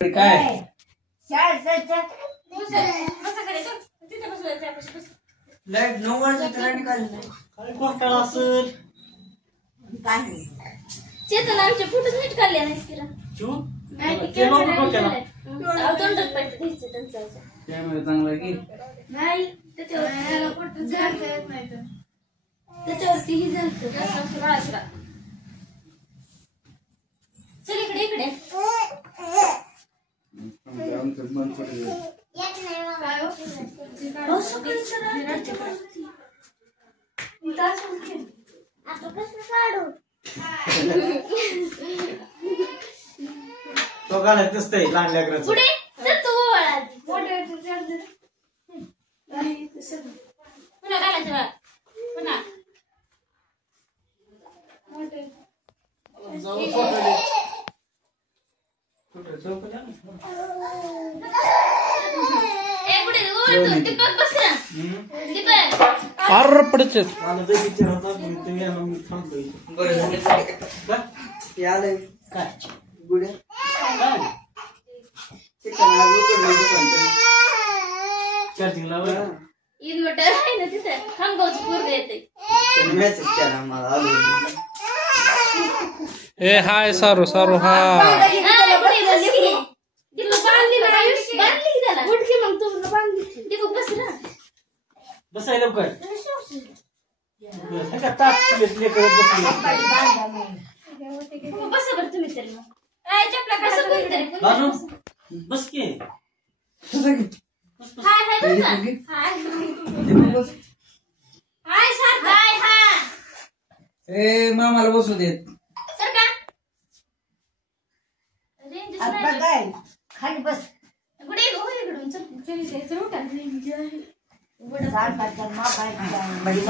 काय लाईट 9 वाजता चेतन आमच्या फोटोच नीट काढले नाहीस किरा नाही कॅमेरा चांगला की नाही त्याच्यावरती ही झालं चल इकडे इकडे तो गाण्यात दिसतंय लहान लेकराचं पुढे चल तू वळा पुन्हा घालायचं बघ पुन्हा ए पुढे वर दीपक बस ना दीपक आर पडचे मला ते विचार होता तुम्ही या मी थांबतोय बरं याले काय गुड्या काय चिकन आज उकडलं दुकान चार्जिंग लावा इन्व्हर्टर आहे ना तिथे खांबाचं पूर्ण येते मेसेज करा मला आलो ए हाय सारू सारू हा बसायला लवकर का ताप घेतले करत बस बरं तुम्ही तरी मग चपला कसं कोणतरी बाजू बस की हाय हाय बघ ना हाय हाय सार हाय हाय ए मामाला बसू देत सर का रेंज नाही खाली बस गुडे गो इकडून चल चल उठा सारखा मा माझी